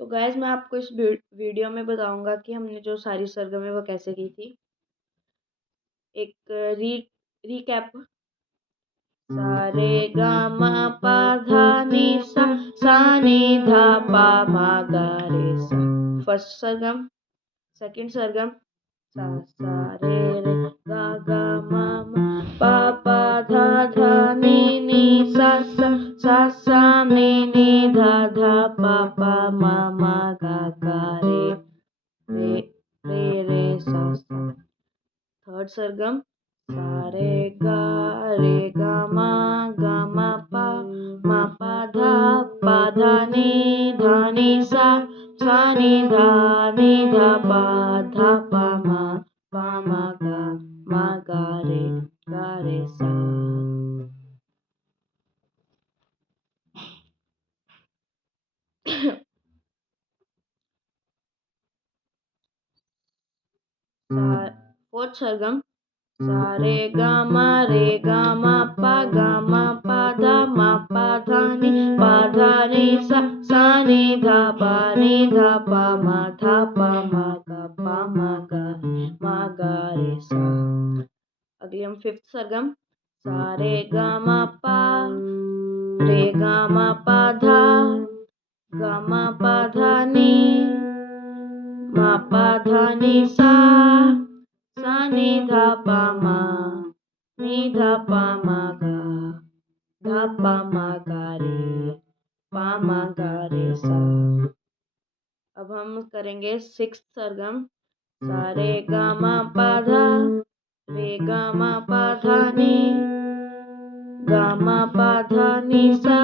तो गाइस मैं आपको इस वीडियो में बताऊंगा कि हमने जो सारी सरगम है वो कैसे की थी। एक रीकैप। सा रे गा मा पा धा नी सा नी धा पा मा गा रे सा। फर्स्ट सरगम। सेकंड सरगम सा रे गा मा पा धा नी सा नी धा पा मा गा रे रे सा। थर्ड सरगम सा रे गा मा पा धा नी सा नी धा पा मा गा रे सा। फोर्थ सरगम सा रे गा मा पा धा नी सा नी धा पा मा गा रे सा। अगली हम फिफ्थ सरगम सा रे गा मा पा धा नी सा नी धा पा मा गा रे सा। अब हम करेंगे सिक्स्थ सरगम सा रे गा मा पा धा नी सा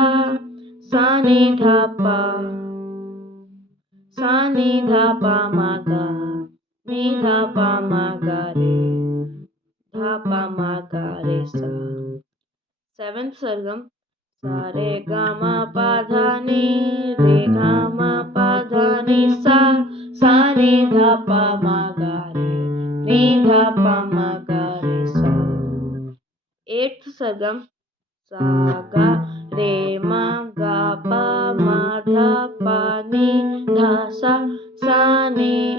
नी धा पा मा गा रे सा। सेवेंथ सरगम सा रे गा मा पा धा नी सा नी धा पा मा गा रे सा। एट्थ सरगम सा गा रे मा गा पा मा धा पा नी धा सा नी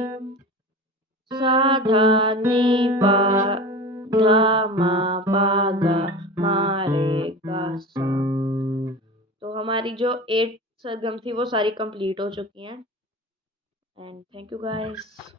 सा धा नी पा धा मा पा गा मा रे गा सा। तो हमारी जो 8 सरगम थी वो सारी कंप्लीट हो चुकी हैं। And thank you guys.